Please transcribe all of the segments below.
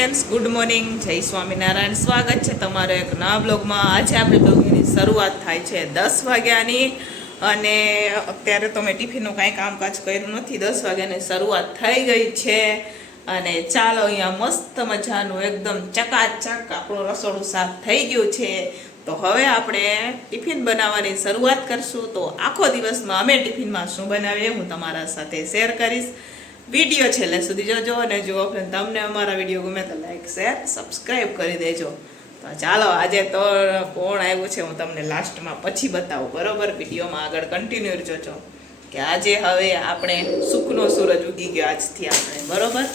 Friends, good morning. જય સ્વામિનારાયણ. સ્વાગત છે તમારો એક નવા બ્લોગમાં. આજે આપણે બ્લોગની શરૂઆત થાય છે દસ વાગ્યાની. અને અત્યારે તો મેં ટિફિનનું કાંઈ કામકાજ કર્યું નથી. દસ વાગ્યાની શરૂઆત થઈ ગઈ છે. અને ચાલો અહીંયા મસ્ત મજાનું, એકદમ ચકાચક આપણું રસોડું સાફ થઈ ગયું છે. તો હવે આપણે ટિફિન બનાવવાની શરૂઆત કરશું. તો આખો દિવસમાં અમે ટિફિનમાં શું બનાવીએ હું તમારા સાથે શેર કરીશ. વીડિયો છેલ્લે સુધી જોજો અને જુઓ ફ્રેન્ડ તમને અમારા વીડિયો ગમે તો લાઈક શેર સબસ્ક્રાઈબ કરી દેજો. તો ચાલો, આજે તો કોણ આવ્યું છે, હું તમને લાસ્ટમાં પછી બતાવું. બરોબર? વિડીયોમાં આગળ કન્ટિન્યુ જોજો કે આજે હવે આપણે સુખનો સૂરજ ઉગી ગયો આજથી આપણે. બરોબર?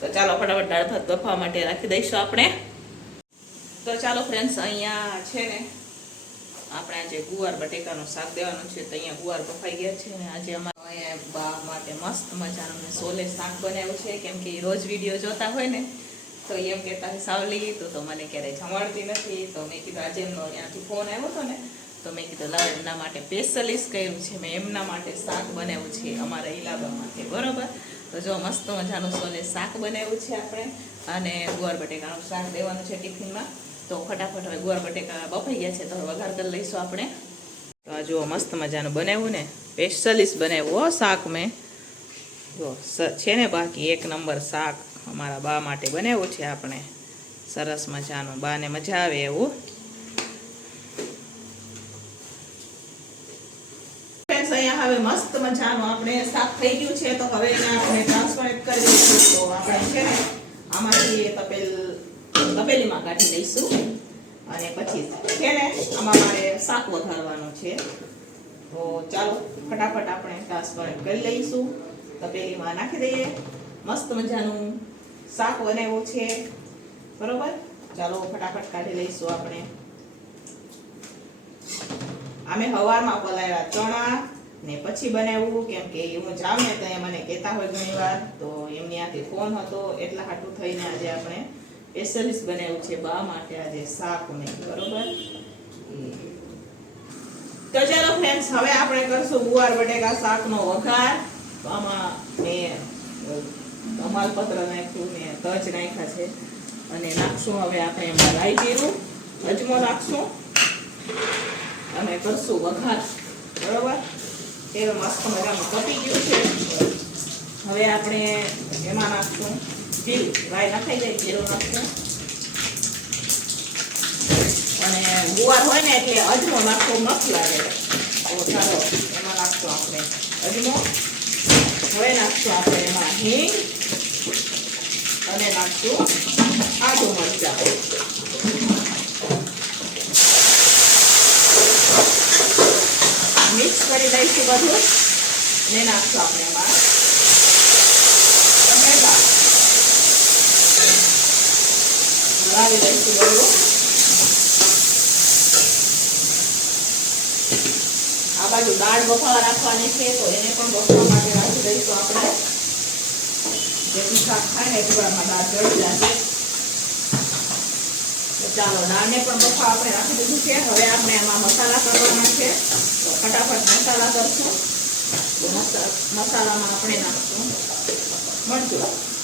તો ચાલો, ફટાફટ દાળ ભાત બફવા માટે રાખી દઈશું આપણે. તો ચાલો ફ્રેન્ડ્સ અહીંયા છે ને, આપણે આજે ગુવાર બટેકાનું શાક દેવાનું છે, તો અહીંયા ગુવાર બફાઈ ગયા છે અને આજે અમારે અહીંયા બા માટે મસ્ત મજાનું મેં સોલે શાક બનાવ્યું છે. કેમ કે રોજ વીડિયો જોતા હોય ને, તો એમ કહેતા હોય, સાવલી, તું તો મને ક્યારેય જમાડતી નથી. તો મેં કીધું, આજે એમનો ત્યાંથી ફોન આવ્યો હતો ને, તો મેં કીધું, લાવ એમના માટે સ્પેશિયલિસ્ટ કર્યું છે. મેં એમના માટે શાક બનાવ્યું છે અમારા ઇલાબા માટે. બરાબર? તો જો મસ્ત મજાનું સોલે શાક બનાવ્યું છે આપણે. અને ગુવાર બટેકાનું શાક દેવાનું છે ટિફિનમાં. તો ફટાફટ હવે ગુવાર બટેકા બફાઈ ગયા છે, તો હવે વઘાર કરી લઈશું આપણે. તો આ જુઓ, મસ્ત મજાનું બનાવ્યું ને. સ્પેશિયલિસ્ટ બનાવ્યું શાક મેં. જો છે ને બાકી એક નંબર શાક અમારા બા માટે બનાવ્યું છે આપણે. સરસ મજાનું, બાને મજા આવે એવું. હવે મસ્ત મજાનું આપણે શાક થઈ ગયું છે, તો હવે આપણે ટ્રાન્સફર કરી તો આપણે છે ને આમાંથી તપેલ, તપેલીમાં કાઢી દઈશું અને પછી છે ને આમાં મારે શાક વધારવાનું છે. તો ચાલો, ફટાફટ આપણે ટ્રાન્સફર કરી લઈશું. તપેલીમાં નાખી દઈએ. મસ્ત મજાનું શાક બનાવ્યું છે. બરોબર? ચાલો, ફટાફટ કાઢી લઈશું આપણે. અમે હવારમાં પલાવ્યા ચણા ને પછી બનાવ્યું, કેમ કે હું જાઉં ને ત્યાં મને કહેતા હોય ઘણી વાર તો એમની આથી ફોન હતો, એટલા હાટું થઈને આજે આપણે સ્પેશિયલિસ્ટ બનાવ્યું છે બા માટે આજે શાક મેં બરોબર? તો ચાલો ફ્રેન્ડ્સ હવે આપણે કરશું ગુવાર બટેકા શાકનો વઘાર. આમાં મેં કમાલપત્ર નાખ્યું, મેં તજ નાખ્યા છે. અને નાખશું હવે આપણે એમાં રાઈ જીરું, અજમો નાખશું. અને કરશું વઘાર, બરોબર? તેલ મસ્ત મજાનું કપી ગયું છે. હવે આપણે એમાં નાખશું રાઈ નાખાઈ જાય જીરું નાખશું અને ગુવાર હોય ને એટલે અજમો નાખવો મસ્ત લાગે. એમાં નાખશું આપણે. અજમો, હવે નાખશું આપણે એમાં હિંગ અને નાખશું આદુ મરચાં. મિક્સ કરી દઈશું બધું ને નાખશું આપણે એમાં ટમેટા હલાવી દઈશું બધું આ બાજુ દાળ બફાવા રાખવાની છે, તો એને પણ બફવા માટે રાખી દઈશું આપણે. જેથી શાક ખાય ને ટુકડામાં દાળ જળી જશે. ચાલો, દાળને પણ બફા આપણે રાખી દીધું છે. હવે આપણે એમાં મસાલા કરવાના છે. તો ફટાફટ મસાલા કરશું. મસાલામાં આપણે નાખશું. મરચું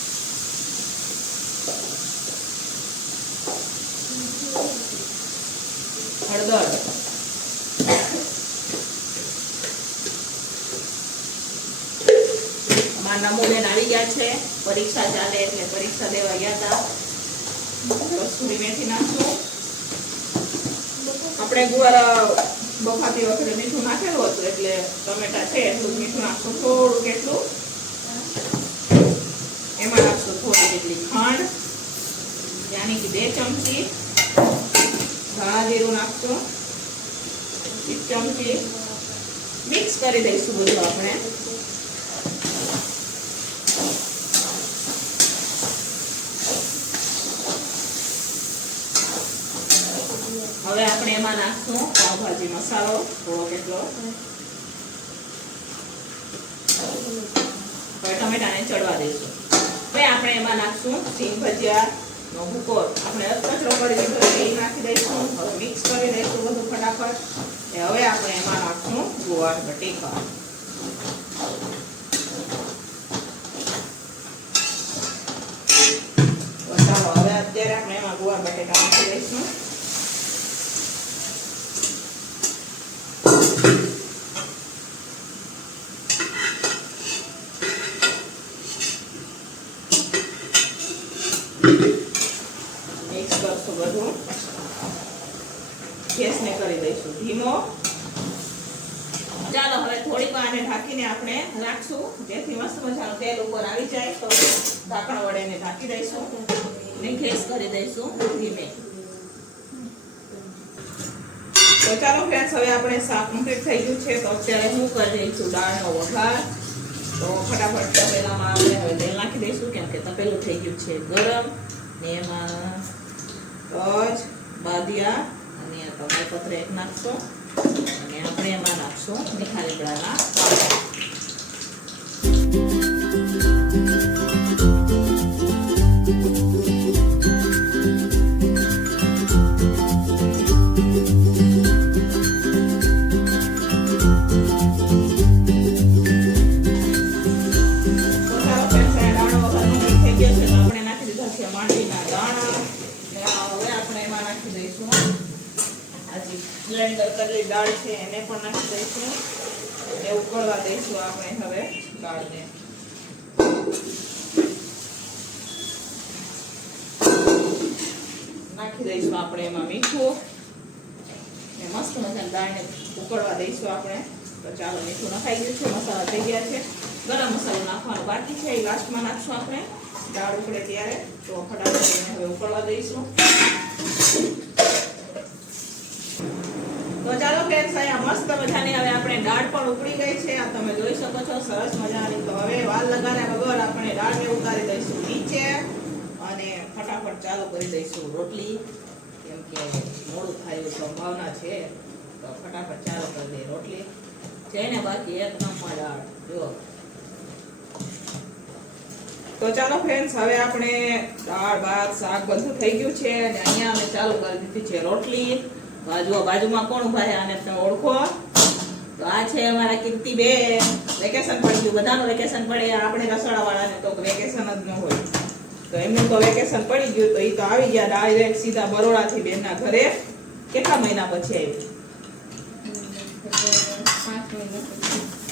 નાખશું. આપણે ગુવાર બફાતી વખતે મીઠું નાખેલું હતું એટલે ટમેટા છે એટલું મીઠું નાખશું. થોડું કેટલું એમાં નાખશું થોડી જેટલી ખાંડ. યાની કે બે ચમચી. ધાણા જીરું નાખશું. એક ચમચી મિક્સ કરી દઈશું બધું આપણે. હવે આપણે એમાં નાખશું પાવભાજી મસાલો. થોડો કેટલો? હવે ટમેટાને ચડવા દઈશું. હવે આપણે એમાં નાખશું સિંગ ભજીયા. નો નાખી દઈશું હવે મિક્સ કરી દઈશું, બધું ફટાફટ. હવે આપણે એમાં નાખશું ગોળ બટેકા. અત્યારે આપણે એમાં ગુવાર બટેકા નાખી દઈશું. ચાલો, હવે તો ચાલો ફ્રેન્ડ્સ હવે આપણે શાક કમ્પ્લીટ થઈ ગયું છે. તો અત્યારે હું કરી દઈશું દાળનો વઘાર. તો ફટાફટ તપેલામાં આપણે હવે તેલ નાખી દઈશું, કેમ કે તપેલું થઈ ગયું છે ગરમ. ને એમાં તજ બાદિયા અને તમારી પત્ર એક નાખશો. અને આપણે એમાં નાખશું મીઠા લીમડાના પાવડર બ્લેન્ડર કરેલી દાળ છે, એને પણ નાખી દઈશું. અને ઉકળવા દઈશું આપણે હવે દાળને. નાખી દઈશું આપણે એમાં મીઠું. ને મસ્ત મજાની દાળને ઉકળવા દઈશું આપણે. તો ચાલો, મીઠું નખાઈ ગયું છે, મસાલા થઈ ગયા છે. ગરમ મસાલો નાખવાનો બાકી છે, એ લાસ્ટમાં નાખશું આપણે. દાળ ઉકળે ત્યારે. તો ફટાફટ એને હવે ઉકળવા દઈશું તો ચાલો ફ્રેન્ડ્સ અહીંયા મસ્ત મજાની હવે આપણે દાળ પણ ઉકળી ગઈ છે. આ તમે જોઈ શકો છો, સરસ મજાની. તો હવે વાલ લગાડ્યા વગર આપણે દાળને ઉતારી દઈશું નીચે અને ફટાફટ ચાલુ કરી દઈશું રોટલી. કેમ કે મોડું થાય સંભાવના છે. તો ફટાફટ ચાલુ કરી દઈએ રોટલી. છે ને બાકી એક નંબર દાળ. જો તો ચાલો ફ્રેન્ડ્સ હવે આપણે દાળ, ભાત, શાક બધું થઈ ગયું છે અને અહીંયા અમે ચાલુ કરી દીધી છે રોટલી. બાજુ બાજુમાં કોણ ઊભા છે? આને તમે ઓળખો. તો આ છે અમારા કીર્તિબેન વેકેશન પડી ગયું. બધાનું વેકેશન પડે. આપણે રસોડા વાળાને તો વેકેશન જ ન હોય. તો એમનું તો વેકેશન પડી ગયું. તો એ તો આવી ગયા ડાયરેક્ટ સીધા બરોડાથી બેનના ઘરે. કેટલા મહિના પછી આવી?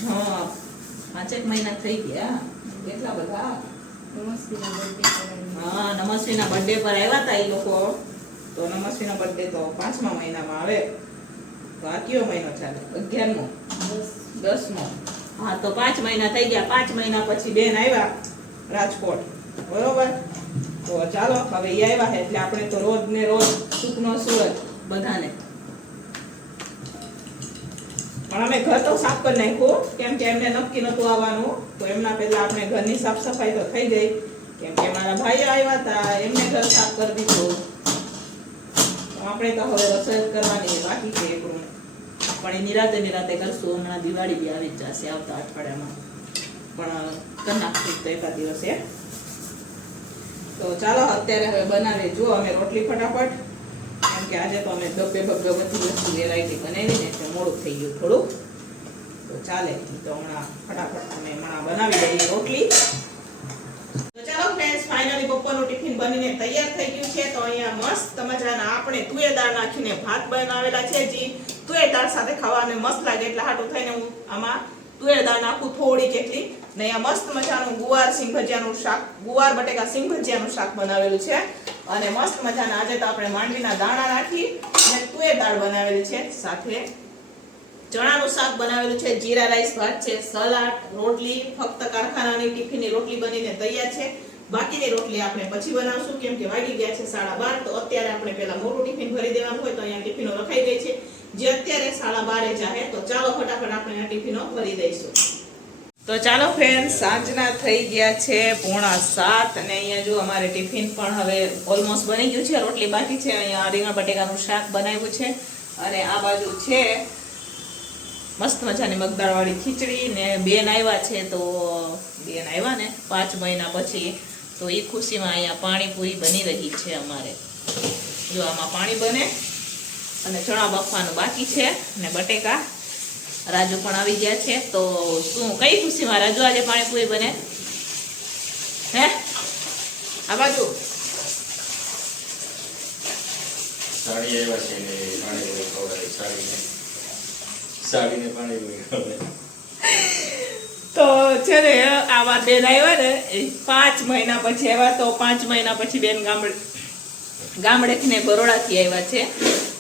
હા. પાંચેક મહિના થઈ ગયા. કેટલા બધા? હા નમસ્વીના બર્થડે પર આવ્યા હતા એ લોકો. તો નમસ્વીનો બર્થડે તો પાંચમા મહિનામાં આવે. તો આ કયો મહિનો ચાલે? અગિયારમો? દસમો? હા તો પાંચ મહિના થઈ ગયા. પાંચ મહિના પછી બેન આવ્યા રાજકોટ. બરોબર? તો ચાલો હવે એ આવ્યા એટલે આપણે તો રોજ ને રોજ સુખનો સૂરજ બધાને. પણ અમે ઘર તો સાફ કરી નાખ્યું. કેમ કે એમને નક્કી નતું આવવાનું. તો એમના પહેલા આપણે ઘરની સાફ સફાઈ તો થઈ ગઈ. કેમ કે મારા ભાઈઓ આવ્યા હતા. એમને ઘર સાફ કરી દીધું. આપણે તો હવે રસોઈ કરવાની બાકી છે પણ. એ નિરાતે નિરાતે કરશું. હમણાં દિવાળી બી આવી જ જશે આવતા અઠવાડિયામાં. પણ કરી તો એકાદ દિવસે તો ચાલો, અત્યારે હવે બનાવીએ. જુઓ, અમે રોટલી ફટાફટ. કેમ કે આજે તો અમે ડબ્બે બબ્બે બધી વસ્તુ વેરાયટી બનાવી ને એટલે મોડું થઈ ગયું થોડુંક તો ચાલે. તો હમણાં ફટાફટ અમે હમણાં બનાવી દઈએ રોટલી. તો ચાલો ફ્રેન્ડ્સ ફાઇનલી બપોરનું ટિફિન બનીને તૈયાર થઈ ગયું છે. તો અહીંયા મસ્ત મજાના આપણે તુવેર દાળ નાખીને ભાત બનાવેલા છે જી. તુવેર દાળ સાથે ખાવાને મસ્ત લાગે એટલે હાટું થઈને હું આમાં તુવેર દાળ નાખું થોડી જેટલી. ને અહીંયા મસ્ત મજાનું ગુવાર સિંગ ભજીયાનું શાક, ગુવાર બટેકા સિંગ ભજીયાનું શાક બનાવેલું છે. અને મસ્ત મજાના આજે તો આપણે માંડવીના દાણા નાખી અને તુવેર દાળ બનાવેલી છે. સાથે ચણાનું શાક બનાવેલું છે, જીરા રાઈસ ભાત છે, સલાડ, રોટલી, ફક્ત કારખાનાની ટિફિનની રોટલી બનીને તૈયાર છે. બાકીની રોટલી આપણે પછી બનાવશું. કેમ કે વાગી ગયા છે સાડા બાર, તો અત્યારે આપણે પેલા મોટું ટિફિન ભરી દેવાનું હોય તો અહીંયા ટિફિનો રખાઈ ગઈ છે. જે અત્યારે સાડા બારે જાહે, તો ચાલો ફટાફટ આપણે ટિફિનો ભરી દઈશું. તો ચાલો ફ્રેન્ડ સાંજના થઈ ગયા છે પોણા સાત અને અહીંયા જો અમારે ટિફિન પણ હવે ઓલમોસ્ટ બની ગયું છે. રોટલી બાકી છે, અહીંયા રીંગણ બટેકાનું શાક બનાવ્યું છે. અને આ બાજુ છે મસ્ત મજાની મગદાળવાળી ખીચડી ને બેન આવ્યા છે, તો બેન આવ્યા ને પાંચ મહિના પછી તો એ ખુશીમાં અહીંયા પાણીપુરી બની રહી છે અમારે. જો આમાં પાણી બને અને ચણા બફવાનું બાકી છે ને બટેકા રાજુ પણ આવી ગયા છે. તો શું કઈ ખુશીમાં રાજુ આજે પાણીપુરી બને? હે? આ બાજુ. સાડી આવ્યા છે ને પાણીપુરી ખવડાવી સાડીને. સાડીને પાણીપુરી ખવડાવી. છે ને આવા બેન આવ્યા ને પાંચ મહિના પછી આવ્યા તો પાંચ મહિના પછી બેન ગામડે ગામડેથી ને બરોડાથી આવ્યા છે.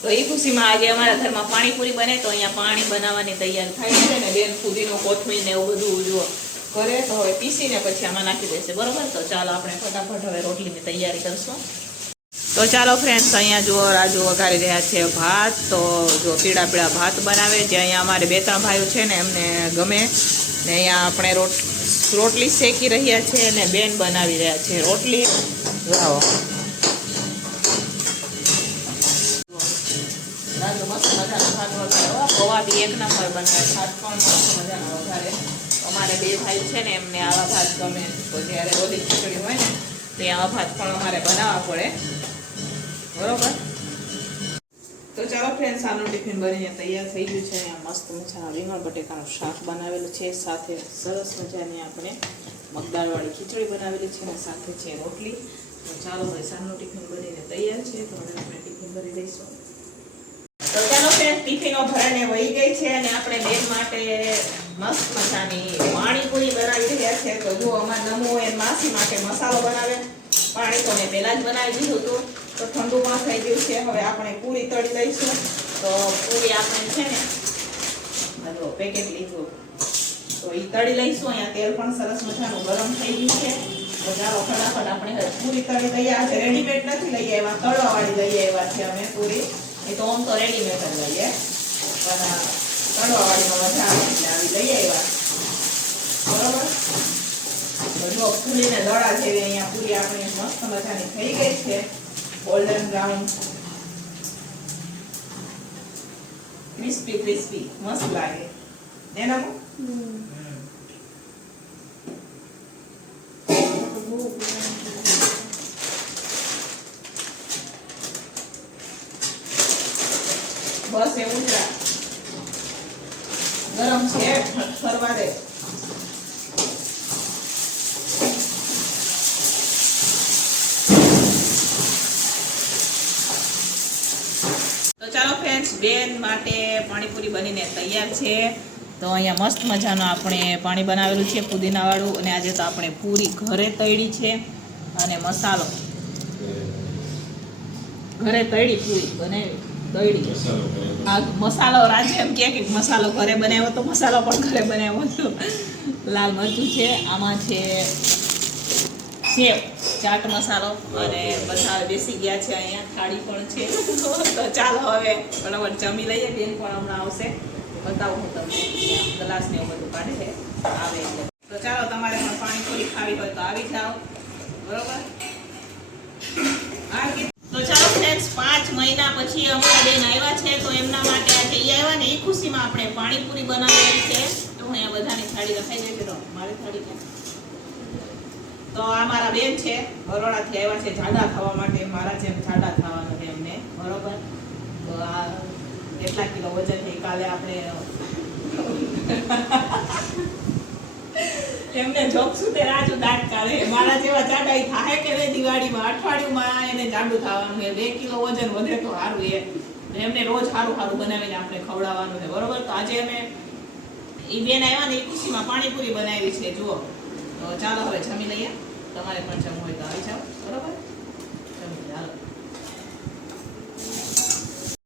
તો એ ખુશીમાં આજે અમારા ઘરમાં પાણીપુરી બને, તો અહીંયા પાણી બનાવવાની તૈયાર થાય છે ને, બેન ફૂદીનો કોથમીર ને એવું બધું જુઓ કરે, તો હવે પીસીને પછી આમાં નાખી દેશે. બરોબર? તો ચાલો આપણે ફટાફટ હવે રોટલીની તૈયારી કરશું. તો ચાલો ફ્રેન્ડ્સ અહીંયા જુઓ, રાજુ વઘારી રહ્યા છે ભાત. તો જો પીળા પીળા ભાત બનાવે, જે અહીંયા અમારે બે ત્રણ ભાઈઓ છે ને, એમને ગમે. ને અહીંયા આપણે રોટ, રોટલી શેકી રહ્યા છે અને બેન બનાવી રહ્યા છે. રોટલી લાવો. પૌવા બી એક નંબર બનાવે ભાત પણ મસ્ત મજાનો અમારે બે ભાઈ છે ને, એમને આવા ભાત ગમે. તો જ્યારે ઓલી ખીચડી હોય ને, તો આવા ભાત પણ અમારે બનાવવા પડે. બરોબર? તો ચાલો ફ્રેન્ડ્સ આનું ટિફિન બનીને તૈયાર થઈ ગયું છે. અહીંયા મસ્ત મજાના રીંગણ બટેકાનું શાક બનાવેલું છે. સાથે સરસ મજાની આપણે મગદાળવાળી ખીચડી બનાવેલી છે અને સાથે છે રોટલી. તો ચાલો હવે સાંજનું ટિફિન બનીને તૈયાર છે. તો હવે આપણે ટિફિન ભરી દઈશું. તો ચાલો ફ્રેન્ડ ટિફિનો ભરાઈને વહી ગઈ છે અને આપણે બેન માટે મસ્ત મજાની પાણીપુરી બનાવી રહ્યા છે. તો જો અમારા નમો એ માસી માટે મસાલો બનાવે. પાણી તો મેં પહેલા જ બનાવી દીધું હતું. તો ઠંડુ પણ થઈ ગયું છે. હવે આપણે પૂરી તળી લઈશું. તો પૂરી આપણે છે ને જો પેકેટ લીધું. તો એ તળી લઈશું. અહીંયા તેલ પણ સરસ મજાનું ગરમ થઈ ગયું છે. તો ચાલો ફટાફટ આપણે પૂરી તળી તૈયાર છે રેડીમેડ નથી લઈ આવ્યા, તળવાવાળી લઈ આવ્યા છે અમે પૂરી. એ તો આમ તો રેડીમેડ જ લઈએ. પણ તળવાવાળીમાં મજા આવે એટલે આવી લઈ આવ્યા. બરોબર? જો, પૂરીને દડા જેવી અહીંયા પૂરી આપણી મસ્ત મજાની થઈ ગઈ છે. ગોલ્ડન બ્રાઉન ક્રિસ્પી ક્રિસ્પી મસ્ત લાગે એના બસ એવું જ રાખ. ગરમ છે, ફરવા દે તો ચાલો ફ્રેન્ડ્સ બેન માટે પાણીપુરી બનીને તૈયાર છે. તો અહીંયા મસ્ત મજાનું આપણે પાણી બનાવેલું છે પુદીનાવાળું અને આજે તો આપણે પૂરી ઘરે તળી છે અને મસાલો. ઘરે તળી પૂરી બનાવી તળી. આ મસાલો રાજે એમ કે મસાલો ઘરે બનાવ્યો તો મસાલો પણ ઘરે બનાવ્યો. હતો લાલ મરચું છે આમાં છે સેવ. ચાટ મસાલો અને બધા બેસી ગયા છે અહીંયા. થાળી પણ છે. તો ચાલો હવે બરાબર જમી લઈએ. બેન પણ હમણાં આવશે. બતાવું હું તમને ગ્લાસ ને એવું બધું કાઢે આવે તો ચાલો, તમારે પણ પાણીપુરી ખાવી હોય તો આવી જાઓ. બરોબર? પાંચ મહિના પછી અમારા બેન આવ્યા છે. તો એમના માટે આવ્યા ને એ ખુશીમાં આપણે પાણીપુરી બનાવેલી છે. તો હું અહીંયા બધાની થાળી રખાઈ ગઈ છે તો મારી થાળી? તો આ મારા બેન છે, બરોડાથી આવ્યા છે જાડા થવા માટે, મારા જેમ જાડા થવાનું છે એમને, બરોબર? તો આ કેટલા કિલો વજન છે કાલે આપણે એમને જોકશું તે રાજુ દાંત કાઢે મારા જેવા જાડા થાય કે નહીં દિવાળીમાં? અઠવાડિયુંમાં એને જાડું થવાનું બે કિલો વજન વધે તો સારું એ એમને રોજ સારું સારું બનાવીને આપણે ખવડાવવાનું છે, બરોબર? તો આજે અમે એ બેન આવ્યા ને એ ખુશીમાં પાણીપુરી બનાવી છે, જુઓ. ચાલો હવે જમી લઈએ. તમારે પણ જમવું હોય તો આવી જાઓ.